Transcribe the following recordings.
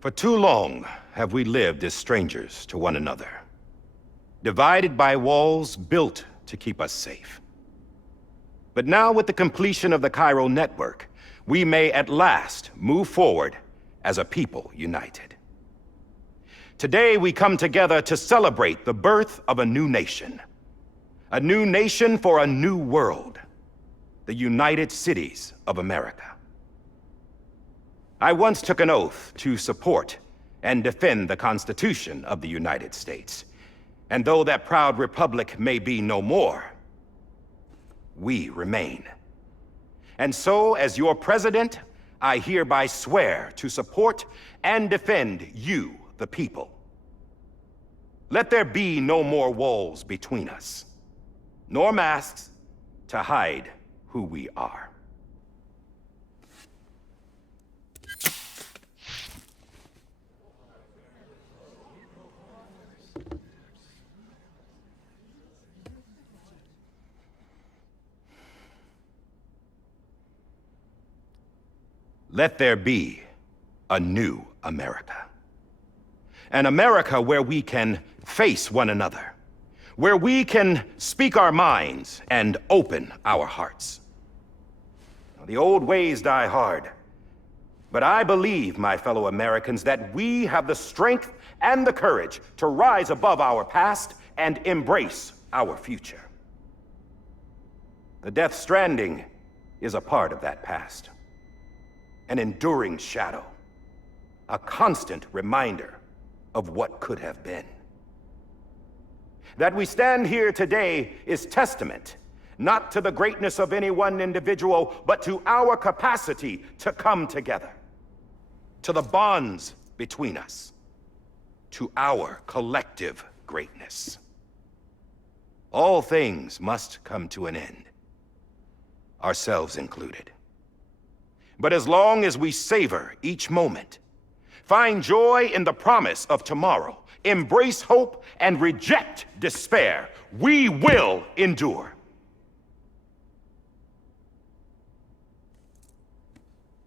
For too long have we lived as strangers to one another, divided by walls built to keep us safe. But now, with the completion of the Chiral network, we may at last move forward as a people united. Today, we come together to celebrate the birth of a new nation. A new nation for a new world. The United Cities of America. I once took an oath to support and defend the Constitution of the United States. And though that proud republic may be no more, we remain. And so, as your president, I hereby swear to support and defend you, the people. Let there be no more walls between us, nor masks to hide who we are. Let there be a new America. An America where we can face one another, where we can speak our minds and open our hearts. The old ways die hard, but I believe, my fellow Americans, that we have the strength and the courage to rise above our past and embrace our future. The Death Stranding is a part of that past. An enduring shadow, a constant reminder of what could have been. That we stand here today is testament, not to the greatness of any one individual, but to our capacity to come together, to the bonds between us, to our collective greatness. All things must come to an end, ourselves included. But as long as we savor each moment, find joy in the promise of tomorrow, embrace hope, and reject despair, we will endure.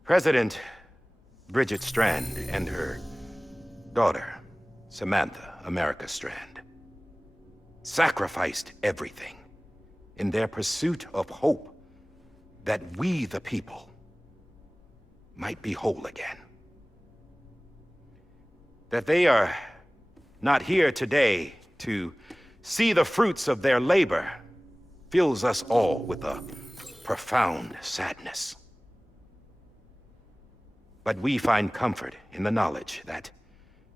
President Bridget Strand and her daughter, Samantha America Strand, sacrificed everything in their pursuit of hope that we, the people, might be whole again. That they are not here today to see the fruits of their labor fills us all with a profound sadness. But we find comfort in the knowledge that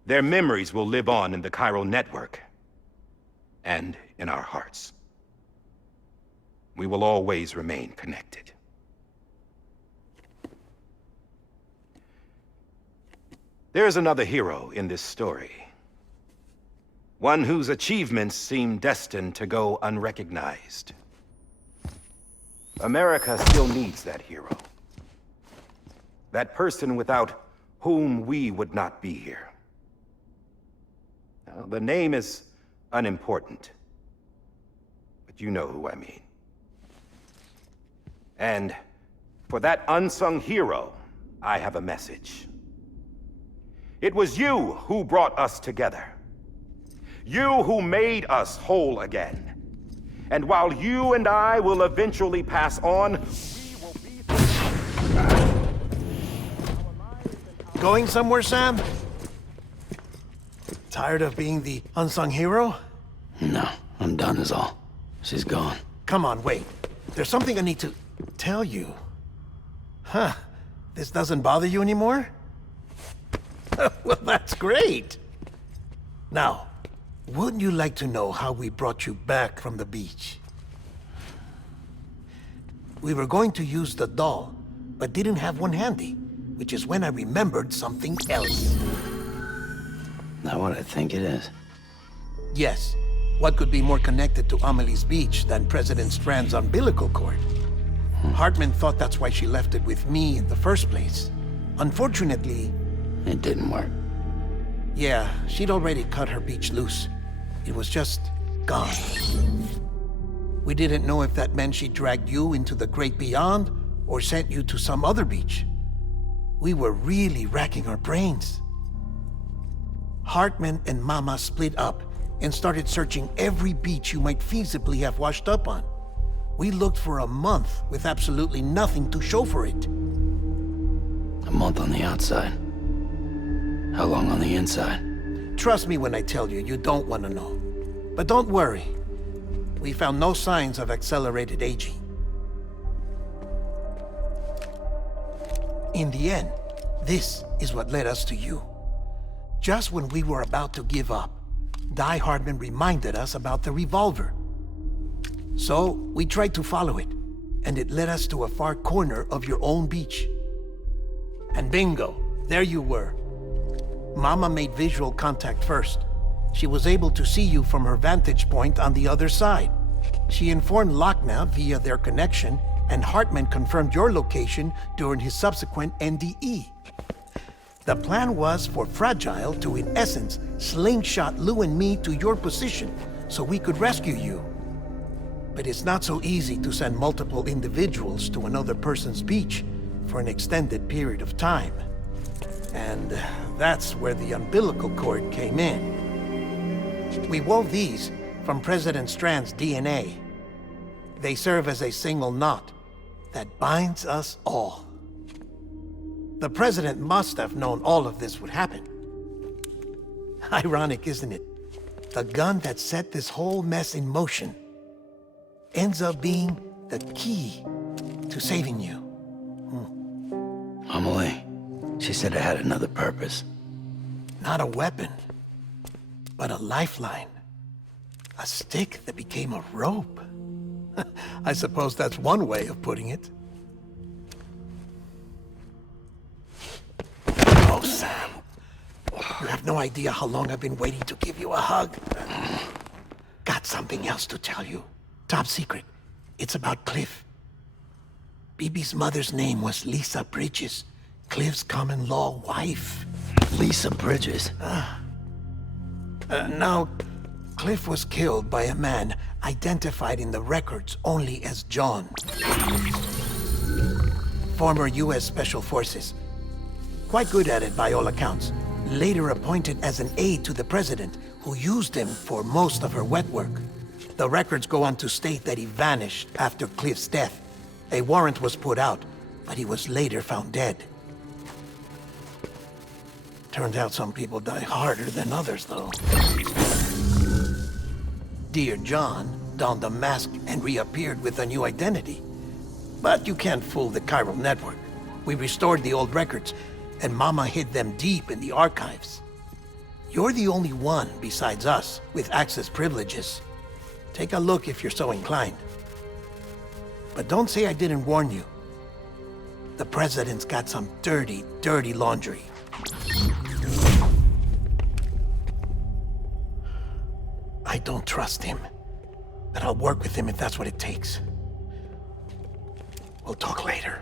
their memories will live on in the Chiral network and in our hearts. We will always remain connected. There is another hero in this story. One whose achievements seem destined to go unrecognized. America still needs that hero. That person without whom we would not be here. Now, the name is unimportant, but you know who I mean. And for that unsung hero, I have a message. It was you who brought us together. You who made us whole again. And while you and I will eventually pass on, we will be... Going somewhere, Sam? Tired of being the unsung hero? No, I'm done is all. She's gone. Come on, wait. There's something I need to tell you. Huh. This doesn't bother you anymore? Well, that's great. Now, wouldn't you like to know how we brought you back from the beach? We were going to use the doll, but didn't have one handy, which is when I remembered something else. Not what I think it is. Yes. What could be more connected to Amelie's beach than President Strand's umbilical cord? Hartman thought that's why she left it with me in the first place. Unfortunately... It didn't work. Yeah, she'd already cut her beach loose. It was just gone. We didn't know if that meant she dragged you into the great beyond or sent you to some other beach. We were really racking our brains. Hartman and Mama split up and started searching every beach you might feasibly have washed up on. We looked for a month with absolutely nothing to show for it. A month on the outside. How long on the inside? Trust me when I tell you, you don't want to know. But don't worry. We found no signs of accelerated aging. In the end, this is what led us to you. Just when we were about to give up, Die Hardman reminded us about the revolver. So, we tried to follow it, and it led us to a far corner of your own beach. And bingo, there you were. Mama made visual contact first. She was able to see you from her vantage point on the other side. She informed Lochna via their connection, and Hartman confirmed your location during his subsequent NDE. The plan was for Fragile to, in essence, slingshot Lou and me to your position so we could rescue you. But it's not so easy to send multiple individuals to another person's beach for an extended period of time. And that's where the umbilical cord came in. We wove these from President Strand's DNA. They serve as a single knot that binds us all. The President must have known all of this would happen. Ironic, isn't it? The gun that set this whole mess in motion ends up being the key to saving you. Amelie, she said it had another purpose. Not a weapon, but a lifeline. A stick that became a rope. I suppose that's one way of putting it. Oh, Sam. You have no idea how long I've been waiting to give you a hug. Got something else to tell you. Top secret. It's about Cliff. BB's mother's name was Lisa Bridges, Cliff's common-law wife. Lisa Bridges? Now, Cliff was killed by a man identified in the records only as John. Former U.S. Special Forces. Quite good at it by all accounts. Later appointed as an aide to the president, who used him for most of her wet work. The records go on to state that he vanished after Cliff's death. A warrant was put out, but he was later found dead. Turned out some people die harder than others, though. Dear John donned a mask and reappeared with a new identity. But you can't fool the chiral network. We restored the old records, and Mama hid them deep in the archives. You're the only one, besides us, with access privileges. Take a look if you're so inclined. But don't say I didn't warn you. The President's got some dirty, dirty laundry. I don't trust him, but I'll work with him if that's what it takes. We'll talk later.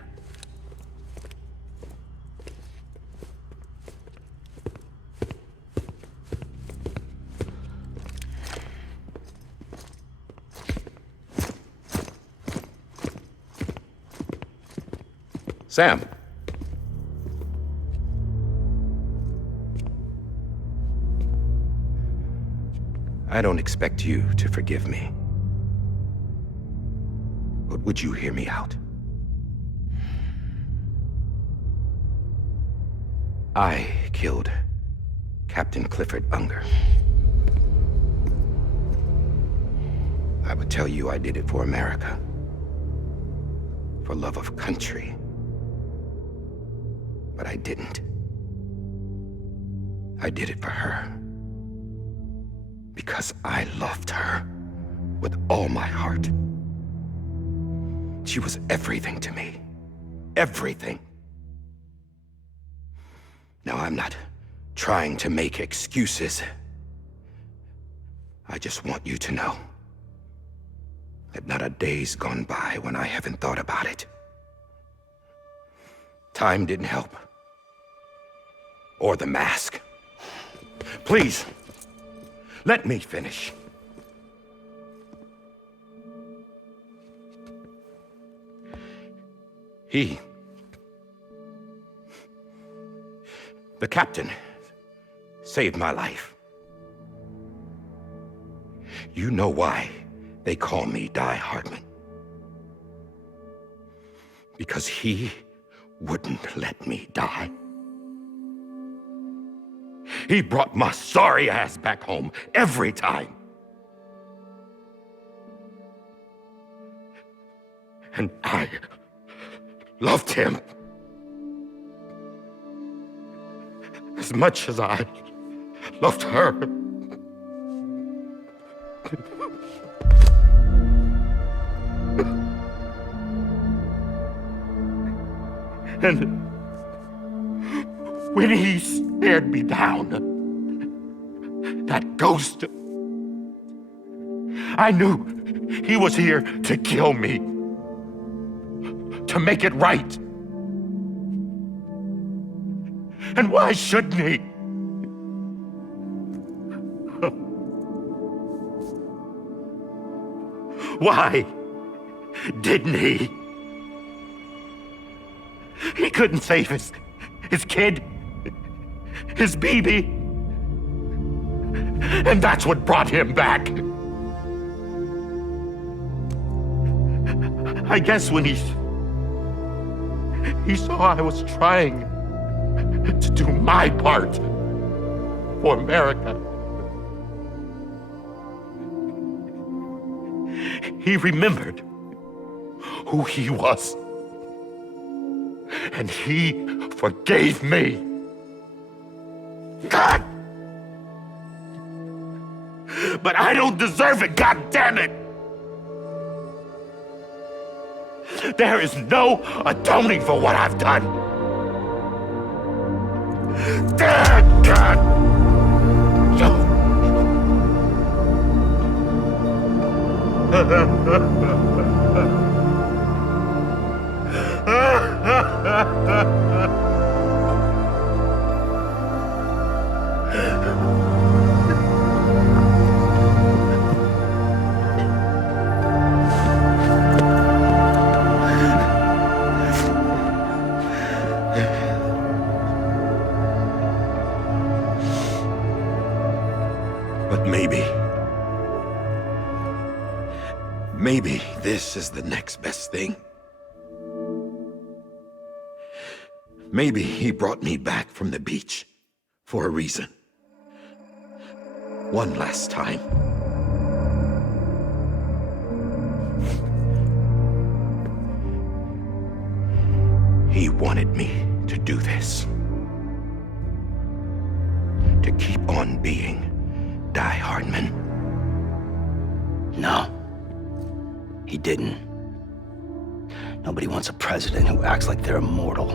Sam. I don't expect you to forgive me. But would you hear me out? I killed Captain Clifford Unger. I would tell you I did it for America. For love of country. But I didn't. I did it for her. Because I loved her with all my heart. She was everything to me. Everything. Now, I'm not trying to make excuses. I just want you to know that not a day's gone by when I haven't thought about it. Time didn't help. Or the mask. Please, let me finish. The captain saved my life. You know why they call me Die Hardman. Because he wouldn't let me die. He brought my sorry ass back home every time. And I loved him as much as I loved her. And when he stared me down, that ghost, I knew he was here to kill me, to make it right. And why shouldn't he? Why didn't he? He couldn't save his kid, his baby. And that's what brought him back. I guess when he saw I was trying to do my part for America, he remembered who he was. And he forgave me. God! But I don't deserve it, God damn it! There is no atoning for what I've done. God! But maybe this is the next best thing. Maybe he brought me back from the beach for a reason. One last time. He wanted me to do this. To keep on being Die Hardman. No. He didn't. Nobody wants a president who acts like they're immortal.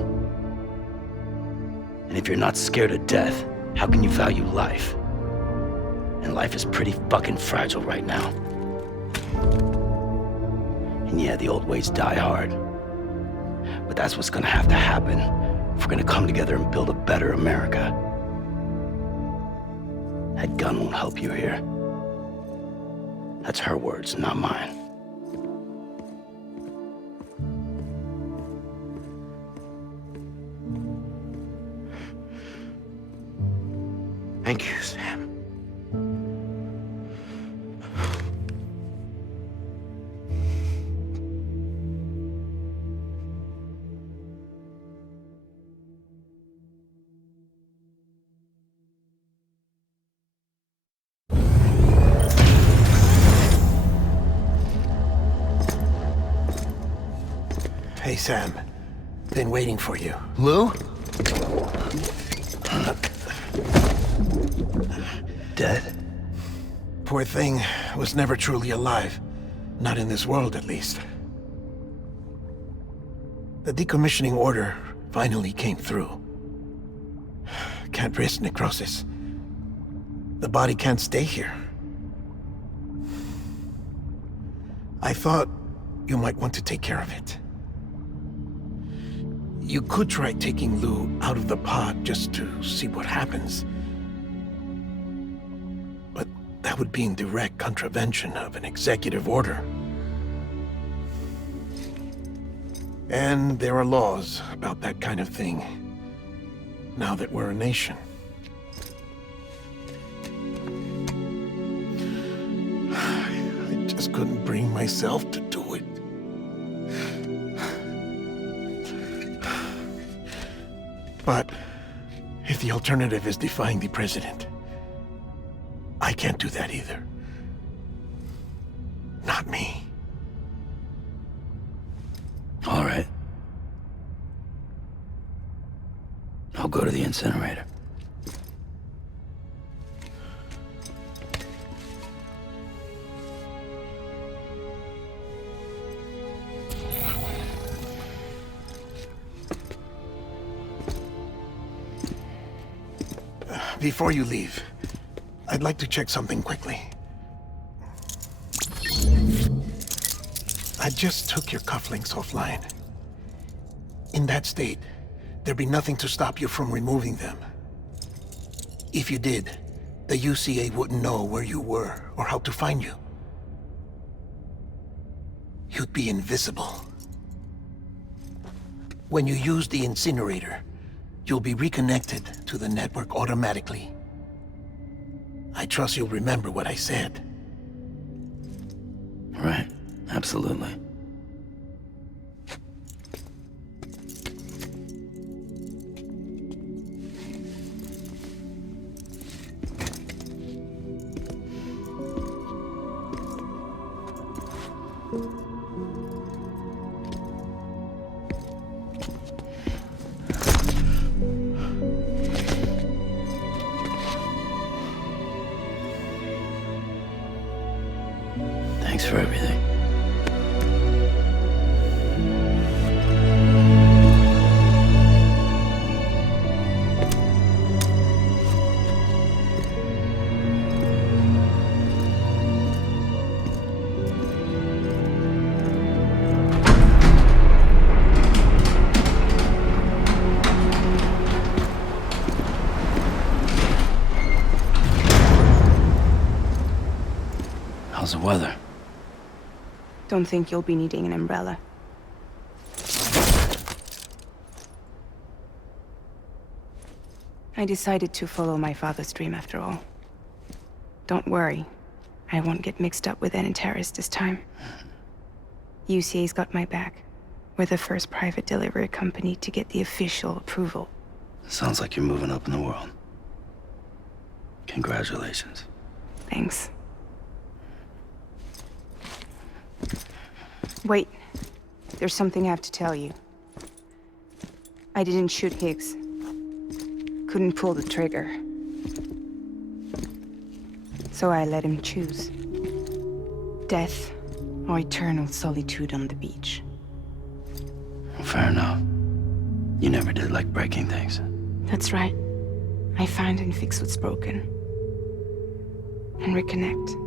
And if you're not scared of death, how can you value life? And life is pretty fucking fragile right now. And yeah, the old ways die hard. But that's what's gonna have to happen if we're gonna come together and build a better America. That gun won't help you here. That's her words, not mine. Thank you, Sam. Hey, Sam. Been waiting for you. Lou? Dead? Poor thing was never truly alive. Not in this world, at least. The decommissioning order finally came through. Can't risk necrosis. The body can't stay here. I thought you might want to take care of it. You could try taking Lou out of the pod just to see what happens. But that would be in direct contravention of an executive order. And there are laws about that kind of thing, now that we're a nation. just couldn't bring myself to do it. But if the alternative is defying the president, I can't do that either. Not me. All right. I'll go to the incinerator. Before you leave, I'd like to check something quickly. I just took your cufflinks offline. In that state, there'd be nothing to stop you from removing them. If you did, the UCA wouldn't know where you were or how to find you. You'd be invisible. When you use the incinerator, you'll be reconnected to the network automatically. I trust you'll remember what I said. Right, absolutely. Thanks for everything. How's the weather? Don't think you'll be needing an umbrella. I decided to follow my father's dream after all. Don't worry, I won't get mixed up with any terrorists this time. UCA's got my back. We're the first private delivery company to get the official approval. Sounds like you're moving up in the world. Congratulations. Thanks. Wait, there's something I have to tell you. I didn't shoot Higgs. Couldn't pull the trigger. So I let him choose. Death or eternal solitude on the beach. Fair enough. You never did like breaking things. That's right. I find and fix what's broken. And reconnect.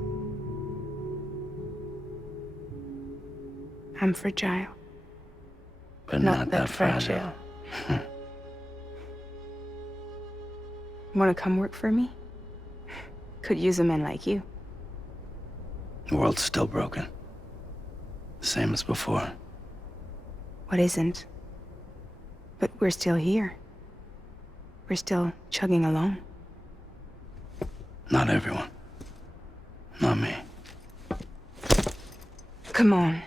I'm fragile. But not that fragile. Wanna come work for me? Could use a man like you. The world's still broken. Same as before. What isn't? But we're still here. We're still chugging along. Not everyone. Not me. Come on.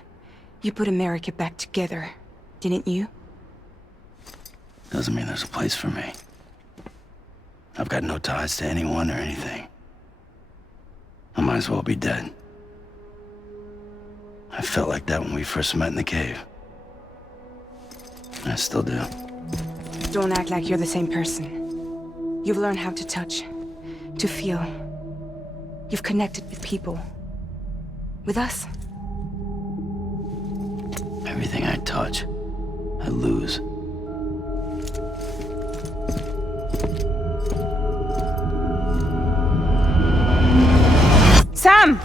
You put America back together, didn't you? Doesn't mean there's a place for me. I've got no ties to anyone or anything. I might as well be dead. I felt like that when we first met in the cave. I still do. Don't act like you're the same person. You've learned how to touch, to feel. You've connected with people. With us. Everything I touch, I lose. Sam!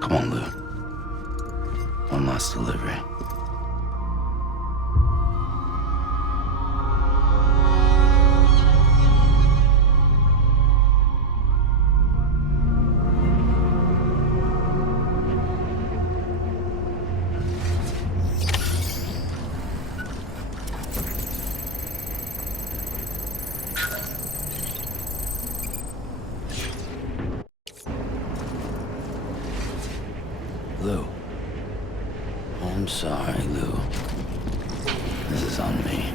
Come on, Lou. One last delivery. Lou. I'm sorry, Lou. This is on me.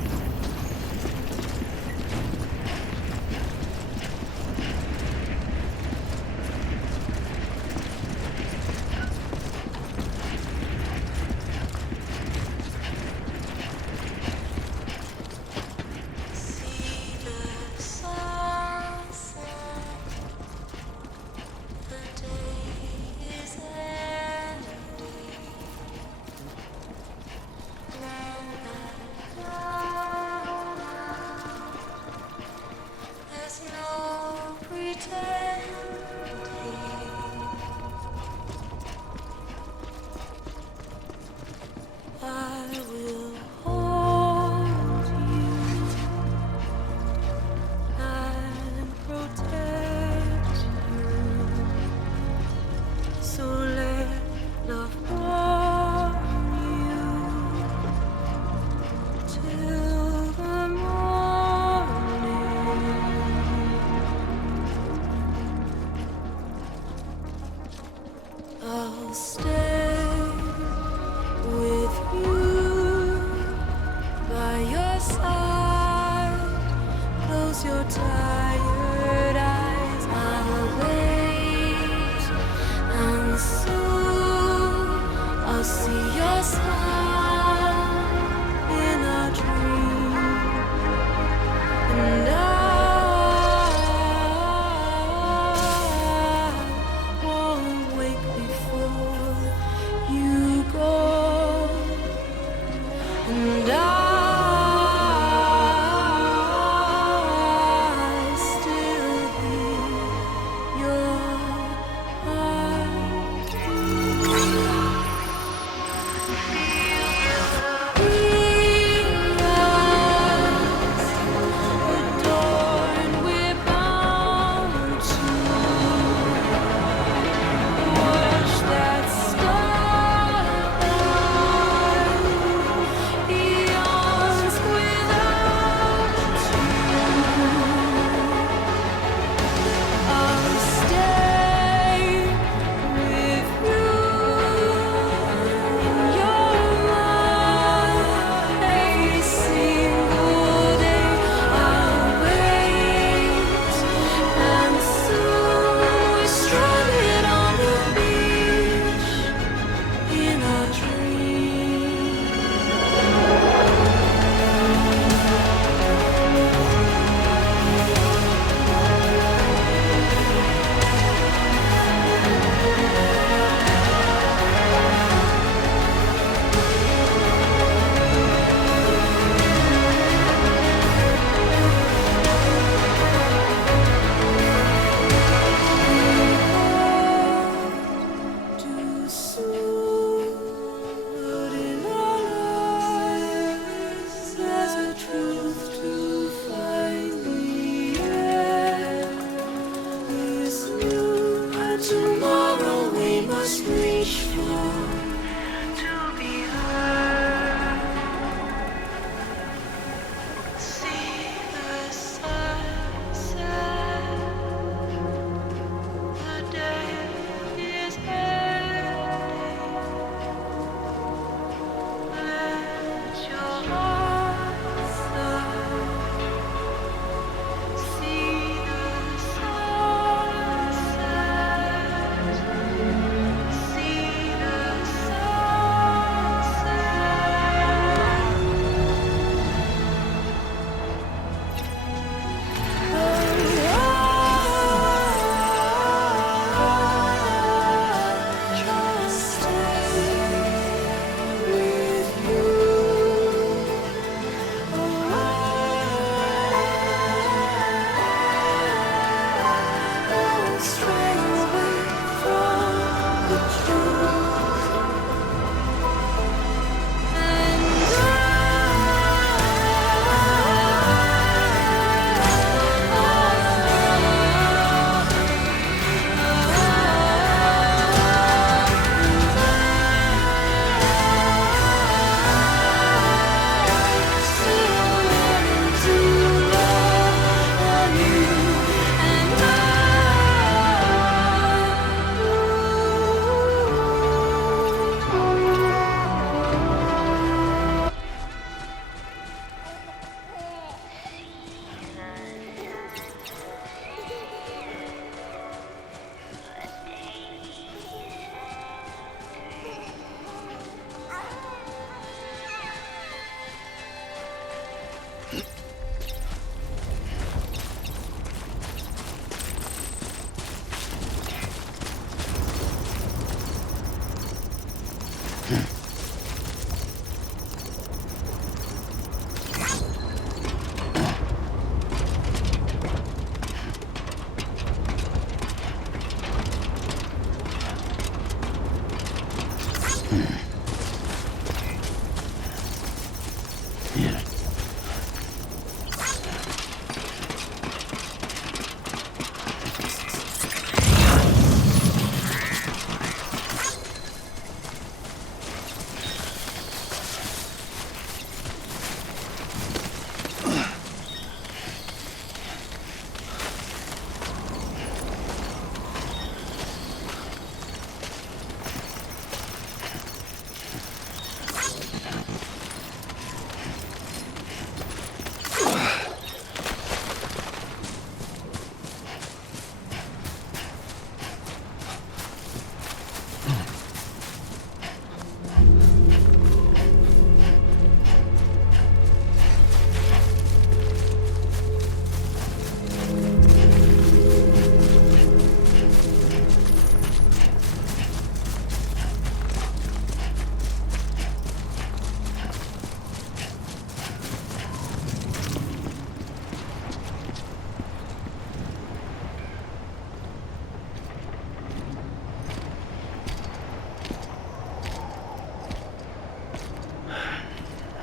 Yeah.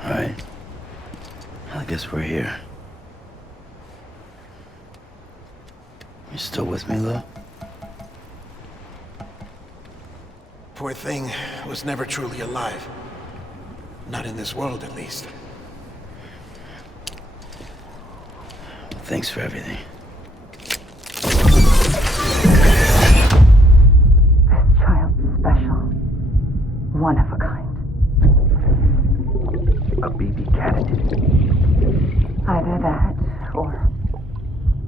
All right. I guess we're here. You still with me, Lou? Poor thing was never truly alive. Not in this world, at least. Thanks for everything. This child's special. One of a kind. A BB candidate. Either that, or...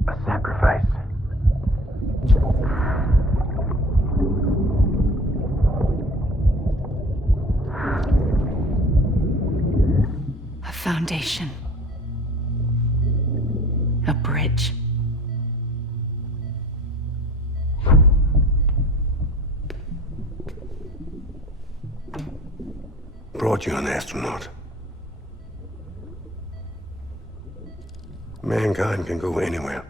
A sacrifice. a foundation. A bridge. Brought you an astronaut. Mankind can go anywhere,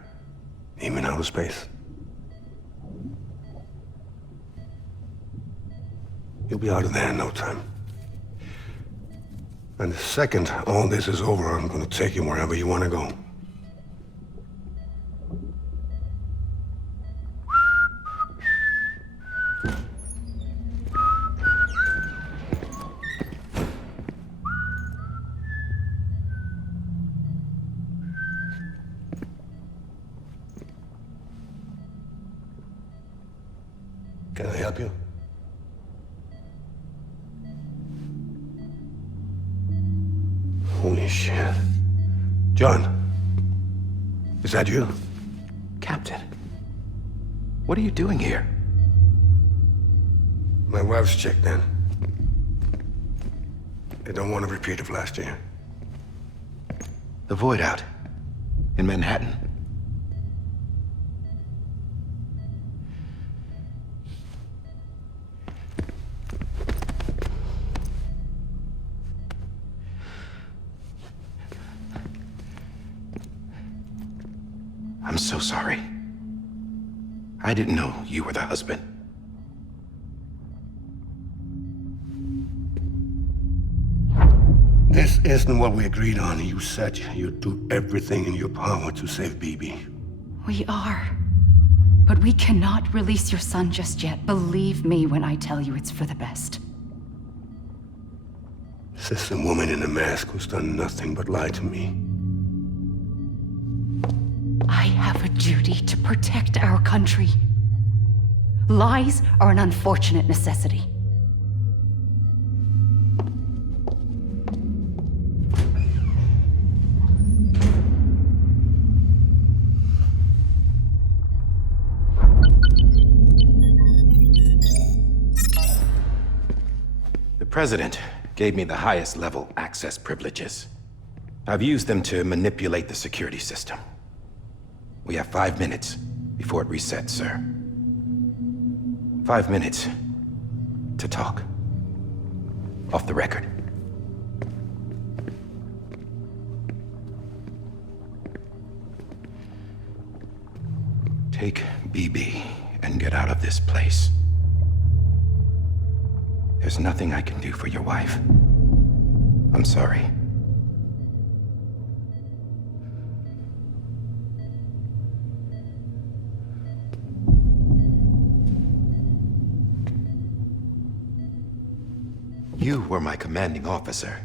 even outer space. You'll be out of there in no time. And the second all this is over, I'm gonna take you wherever you wanna go. Can I help you? Holy shit. John, is that you? Captain, what are you doing here? My wife's checked in. They don't want a repeat of last year. The Void out in Manhattan. I'm so sorry. I didn't know you were the husband. This isn't what we agreed on. You said you'd do everything in your power to save BB. We are. But we cannot release your son just yet. Believe me when I tell you it's for the best. This is a woman in a mask who's done nothing but lie to me. I have a duty to protect our country. Lies are an unfortunate necessity. The President gave me the highest level access privileges. I've used them to manipulate the security system. We have 5 minutes before it resets, sir. 5 minutes to talk. Off the record. Take BB and get out of this place. There's nothing I can do for your wife. I'm sorry. You were my commanding officer,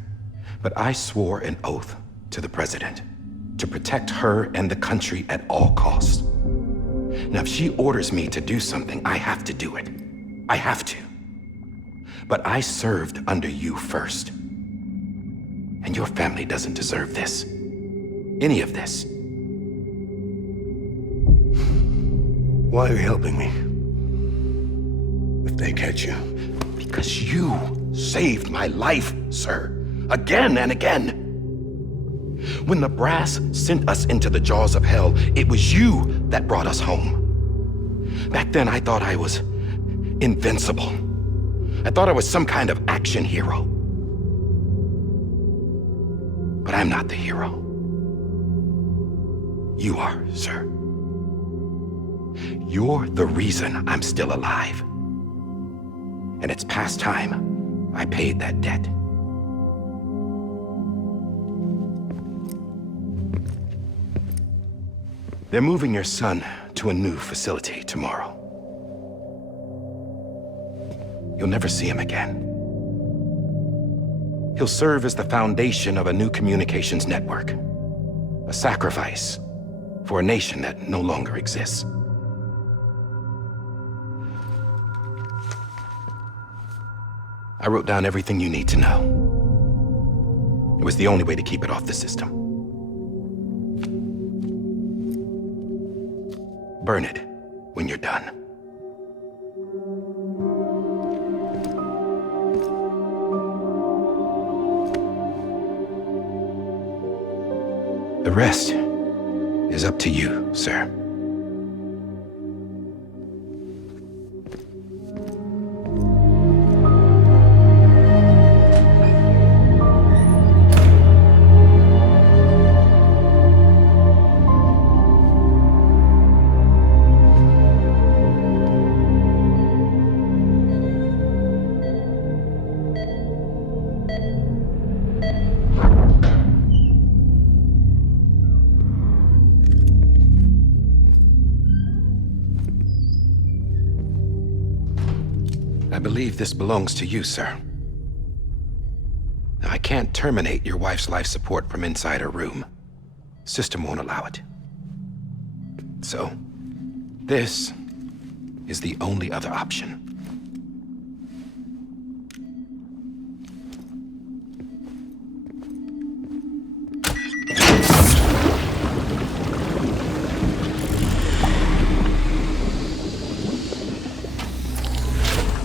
but I swore an oath to the President to protect her and the country at all costs. Now, if she orders me to do something, I have to do it. I have to. But I served under you first. And your family doesn't deserve this. Any of this. Why are you helping me? If they catch you. Because you saved my life, sir. Again and again. When the brass sent us into the jaws of hell, it was you that brought us home. Back then, I thought I was invincible. I thought I was some kind of action hero. But I'm not the hero. You are, sir. You're the reason I'm still alive. And it's past time I paid that debt. They're moving your son to a new facility tomorrow. You'll never see him again. He'll serve as the foundation of a new communications network. A sacrifice for a nation that no longer exists. I wrote down everything you need to know. It was the only way to keep it off the system. Burn it when you're done. The rest is up to you, sir. I believe this belongs to you, sir. Now, I can't terminate your wife's life support from inside her room. System won't allow it. So, this is the only other option.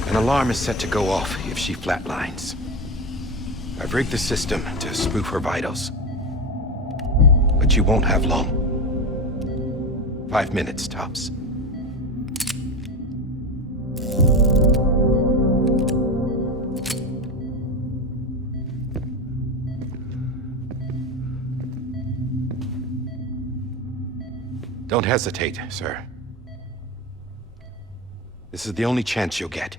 An alarm is set to go off if she flatlines. I've rigged the system to spoof her vitals. But you won't have long. 5 minutes, tops. Don't hesitate, sir. This is the only chance you'll get.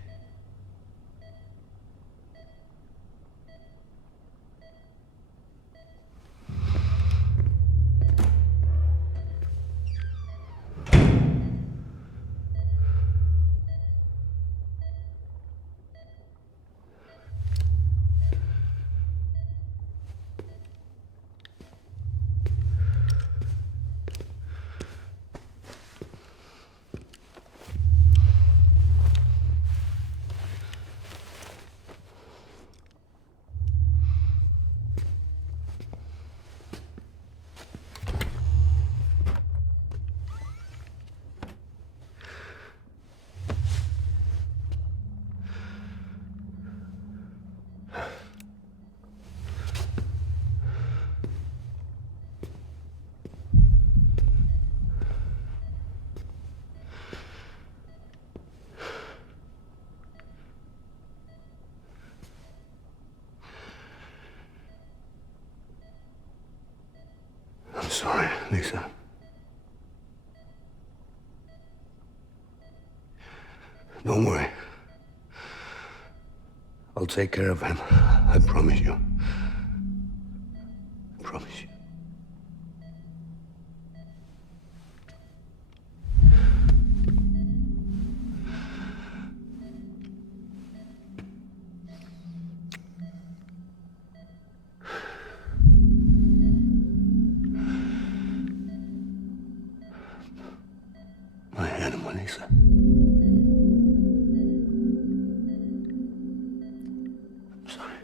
Lisa. Don't worry. I'll take care of him. I promise you. I promise you. My animal, Lisa. I'm sorry.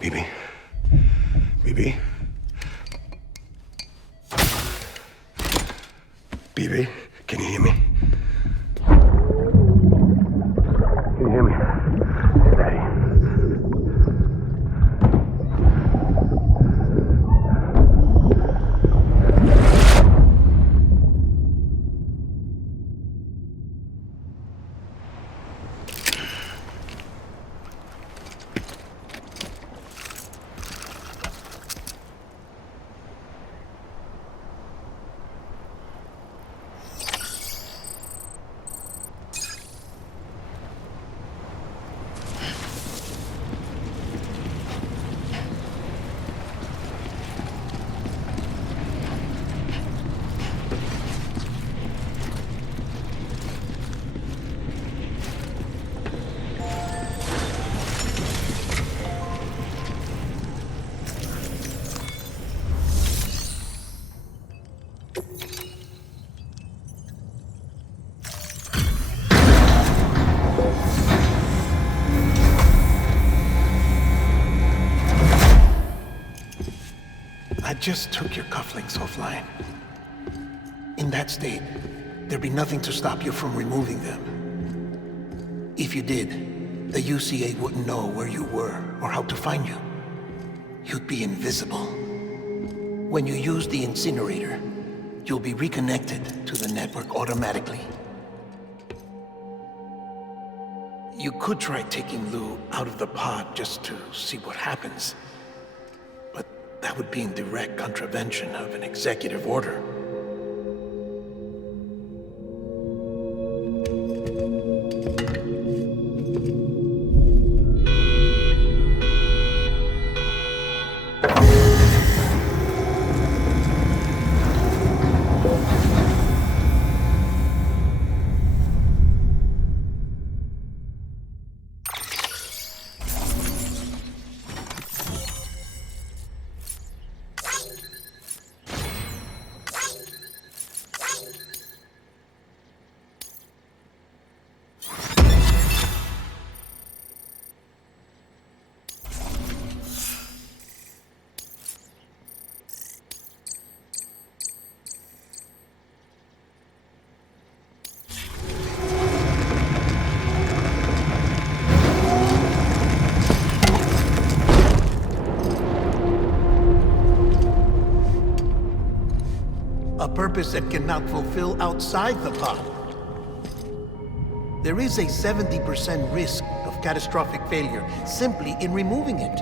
Bibi? Bibi? Bibi, can you hear me? Can you hear me? Steady. I just took your cufflinks offline. In that state, there'd be nothing to stop you from removing them. If you did, the UCA wouldn't know where you were or how to find you. You'd be invisible. When you use the incinerator, you'll be reconnected to the network automatically. You could try taking Lou out of the pod just to see what happens. But that would be in direct contravention of an executive order. A purpose that cannot fulfill outside the pod. There is a 70% risk of catastrophic failure simply in removing it.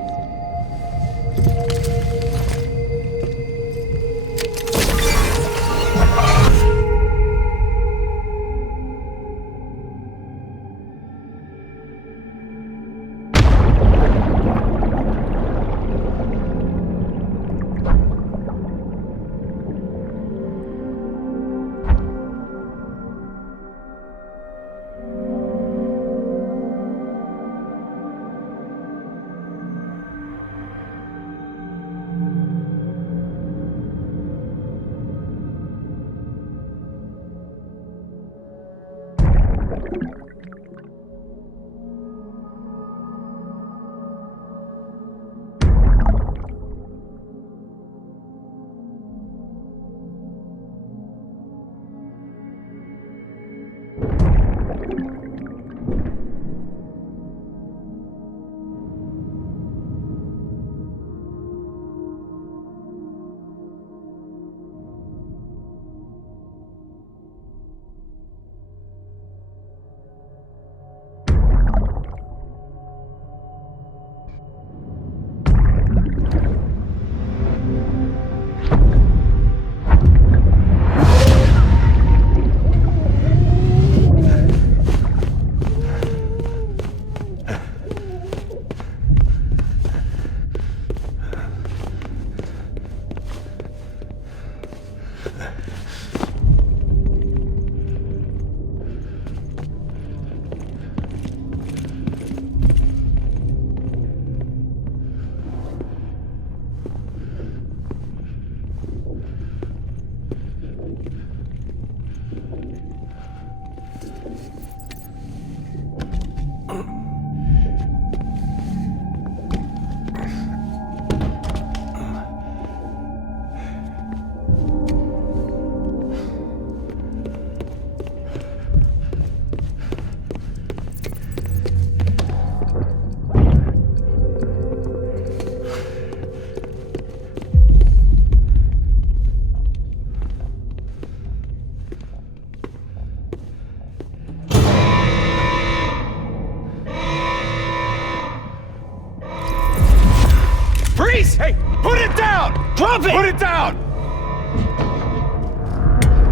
Drop it! Put it down!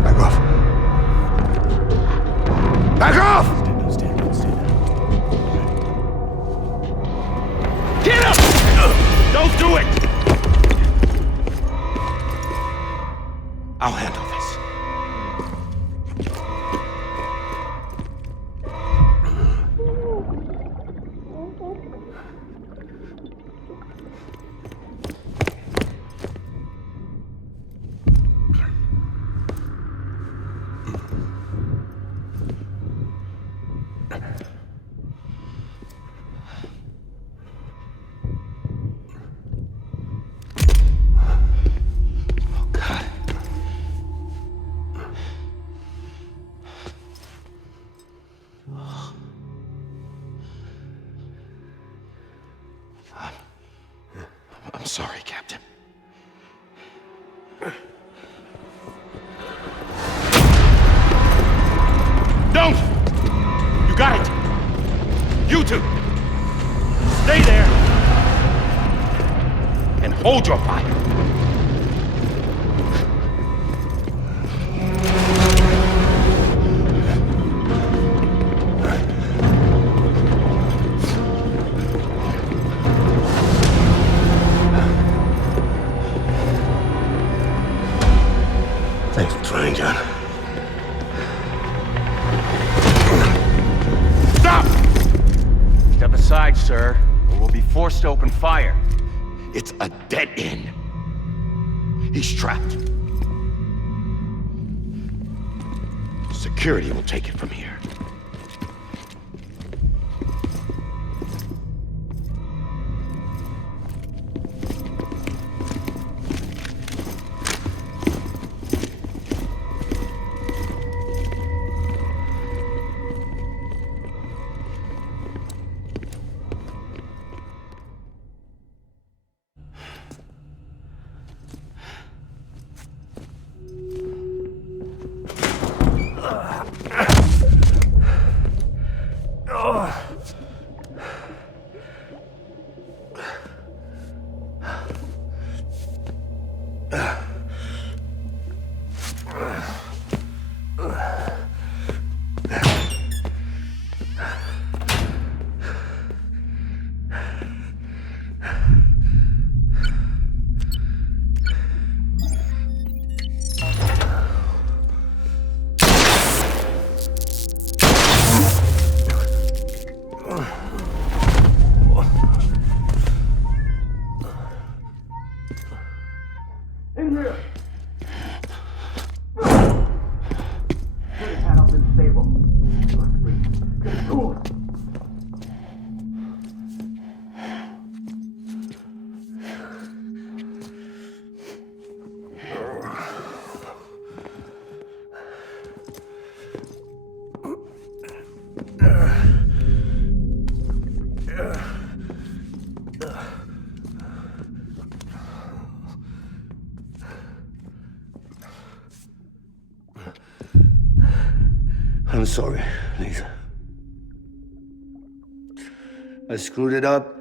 Back off. Back off! Stand down. Get him! Don't do it! I'll handle this. I'm sorry, Captain. Don't! You got it! You two! Stay there! And hold your fire! Thanks for trying, John. Stop! Step aside, sir, or we'll be forced to open fire. It's a dead end. He's trapped. Security will take it from here. I'm sorry, Lisa. I screwed it up.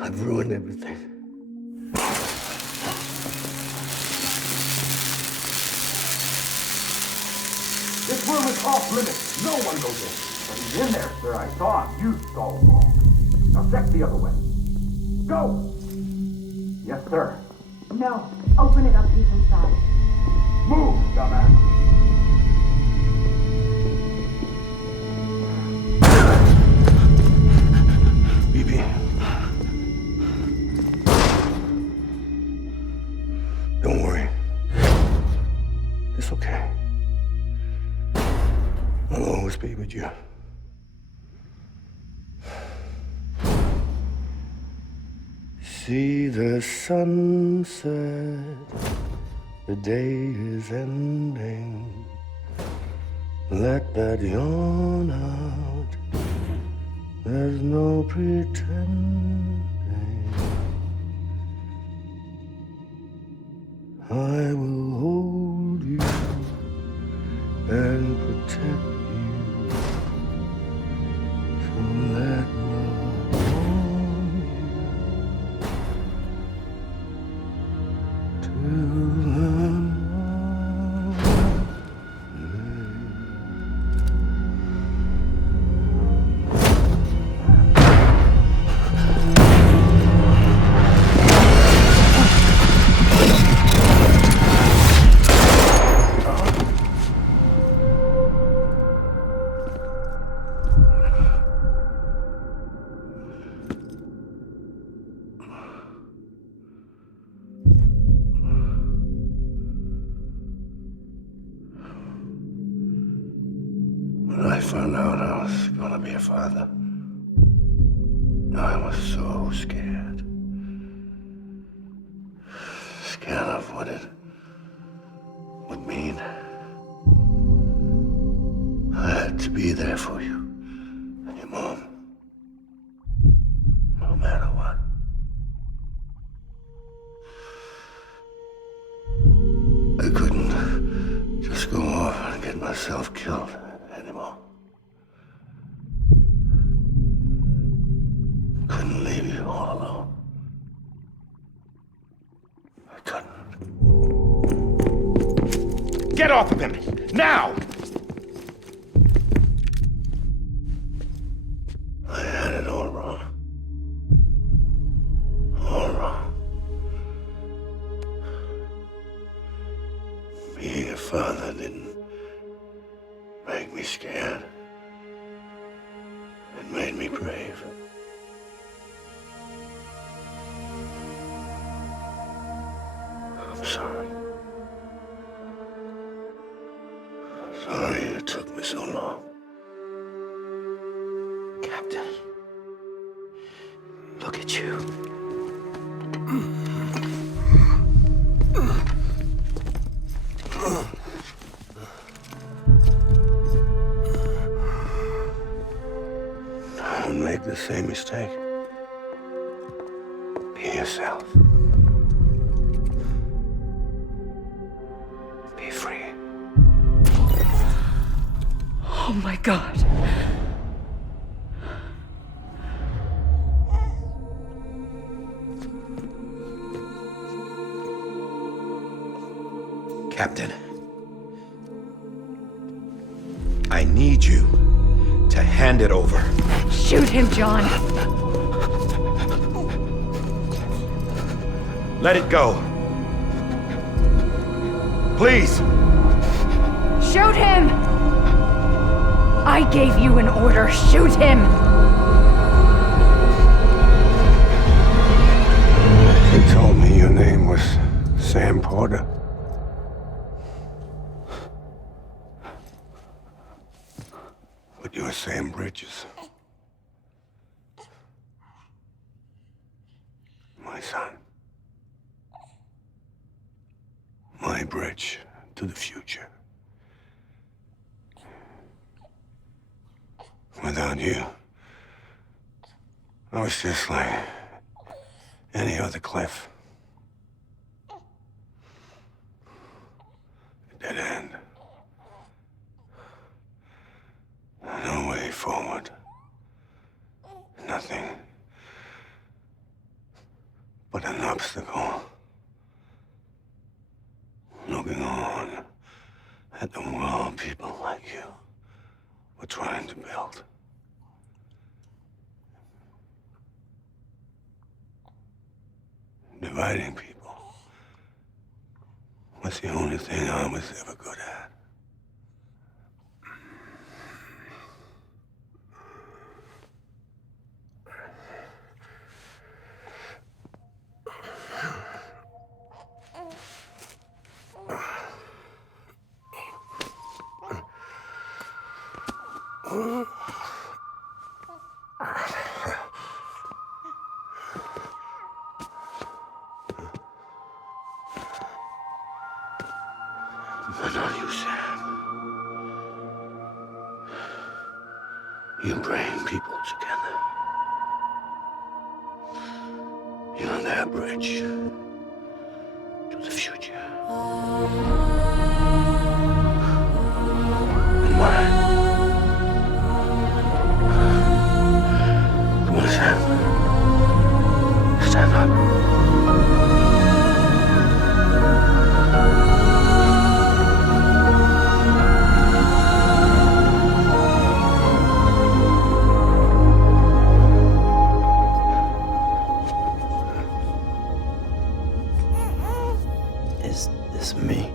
I've ruined everything. This room is off limits. No one goes in. But he's in there, sir. I saw him. You saw him wrong. Now check the other way. Go! Yes, sir. No. Open it up. He's inside. Move, dumbass. BB. Don't worry. It's okay. I'll always be with you. See the sunset. The day is ending. Let that yawn out. There's no pretending. I will hold you and protect you. So let love warm you. When I found out I was gonna be a father, I was so scared. Scared of what it would mean. I had to be there for you and your mom, no matter what. I couldn't just go off and get myself killed anymore. Couldn't leave you all alone. I couldn't. Get off of him! Now! I had it all wrong. All wrong. Being a father didn't make me scared. It made me brave. I'm sorry. Sorry it took me so long. Captain, look at you. Don't make the same mistake. Be yourself. Be free. Oh my God. Captain, I need you to hand it over. Shoot him, John. Let it go. Please. Shoot him! I gave you an order. Shoot him! They told me your name was Sam Porter. But you're Sam Bridges. My son. My bridge to the future. Without you, I was just like any other Cliff. A dead end. No way forward. Nothing but an obstacle. Looking on at the world people like you were trying to build. Dividing people was the only thing I was ever good at. But not you, Sam. You bring people together. You're their bridge to the future. And mine. Come on, Sam. Stand up. Is this me?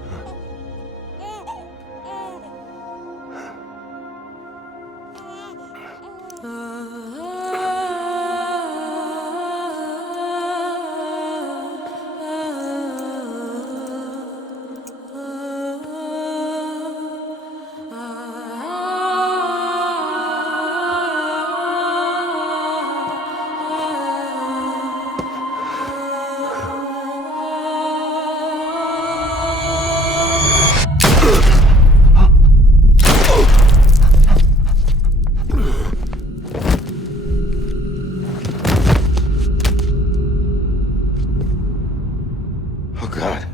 Oh, God.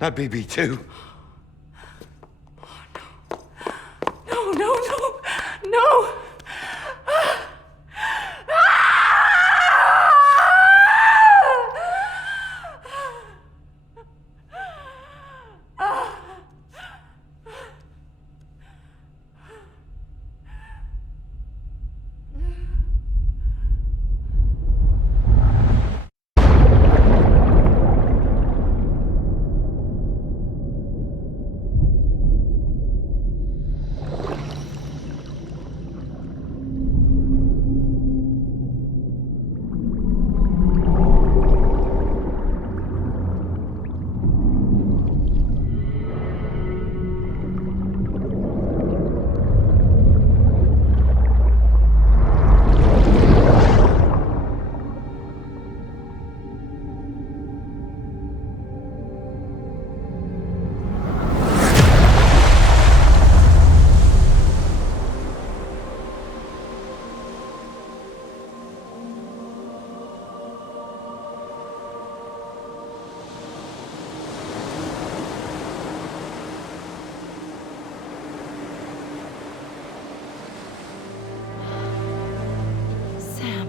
Not BB2. No, no, no, no! Sam.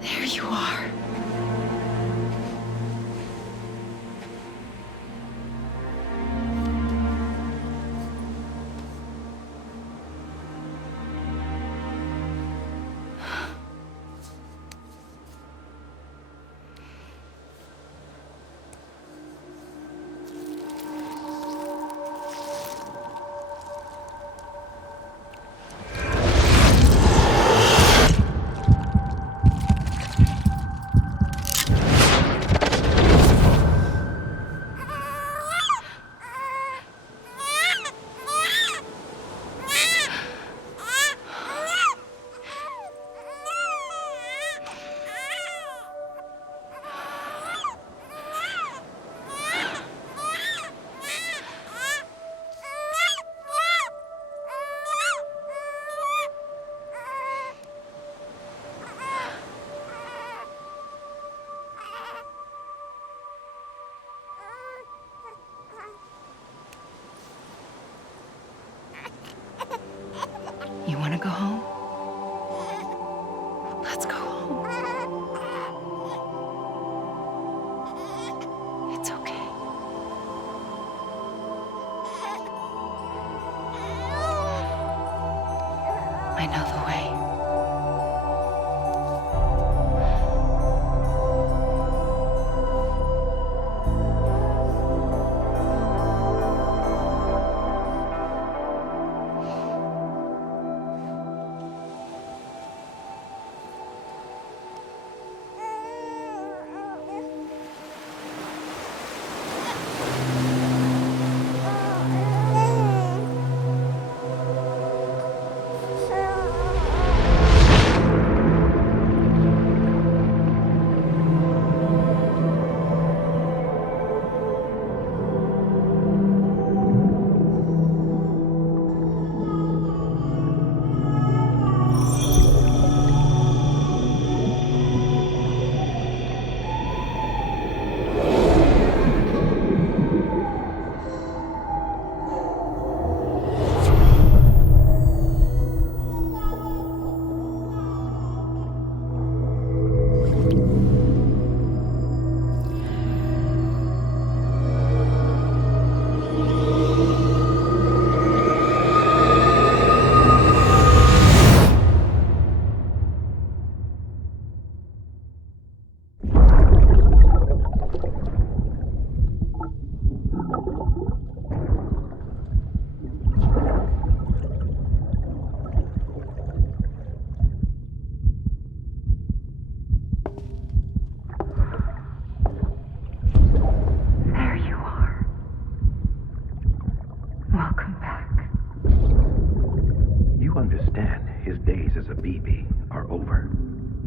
There you are.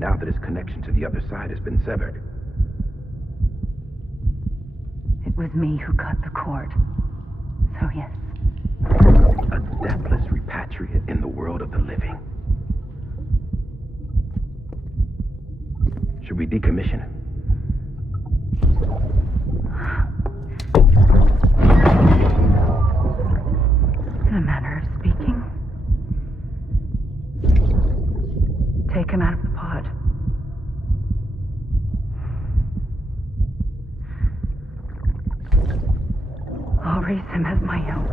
now that his connection to the other side has been severed. It was me who cut the cord. So yes. A deathless repatriate in the world of the living. Should we decommission him? In a manner of speaking. Take him out of the pod. I'll raise him as my own.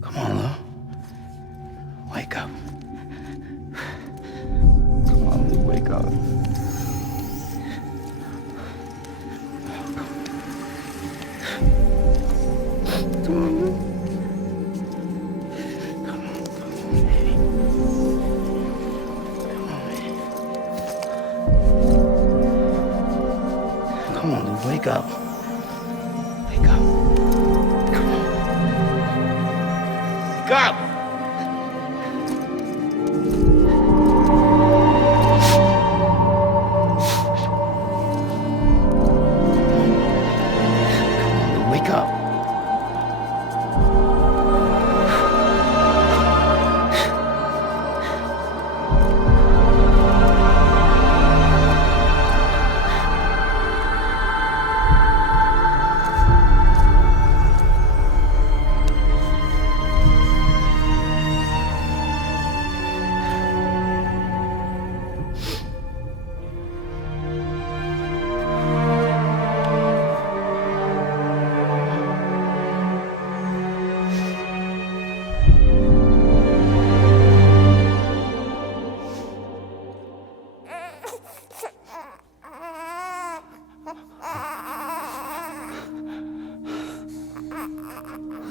Come on, Lou. Wake up. Come on, Lou, wake up. Come on, Lou. Come on, baby. Come on, baby. Come on, Lou, wake up. Wake up. Come on. Wake up! Wake up.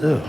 Lou.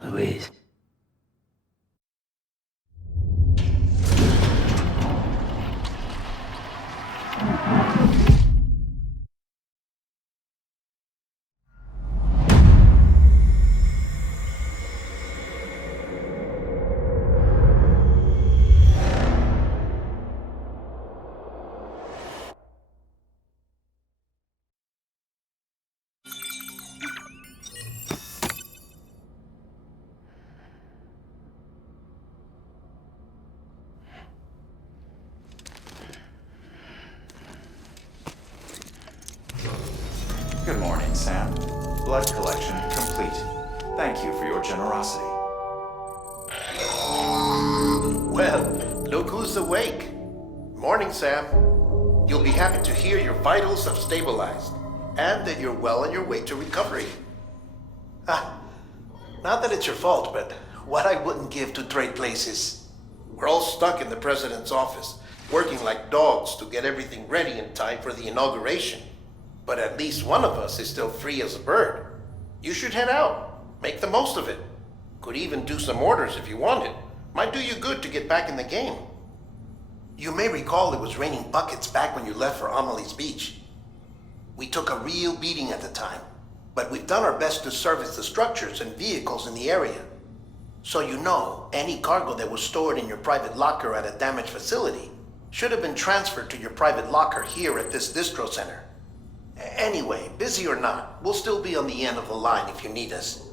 Louise. Good morning, Sam. Blood collection complete. Thank you for your generosity. Well, look who's awake. Morning, Sam. You'll be happy to hear your vitals have stabilized, and that you're well on your way to recovery. Not that it's your fault, but what I wouldn't give to trade places. We're all stuck in the president's office, working like dogs to get everything ready in time for the inauguration. But at least one of us is still free as a bird. You should head out. Make the most of it. Could even do some orders if you wanted. Might do you good to get back in the game. You may recall it was raining buckets back when you left for Amelie's Beach. We took a real beating at the time, but we've done our best to service the structures and vehicles in the area. So you know, any cargo that was stored in your private locker at a damaged facility should have been transferred to your private locker here at this distro center. Anyway, busy or not, we'll still be on the end of the line if you need us.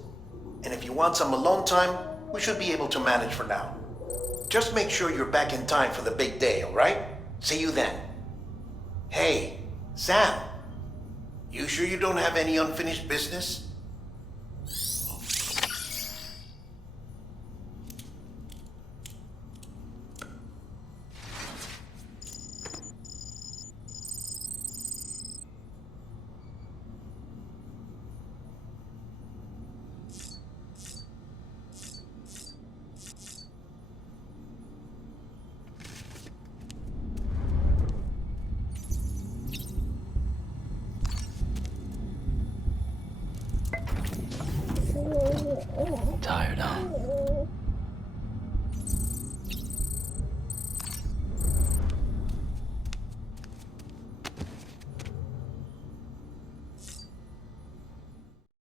And if you want some alone time, we should be able to manage for now. Just make sure you're back in time for the big day, all right? See you then. Hey, Sam. You sure you don't have any unfinished business? Tired, huh?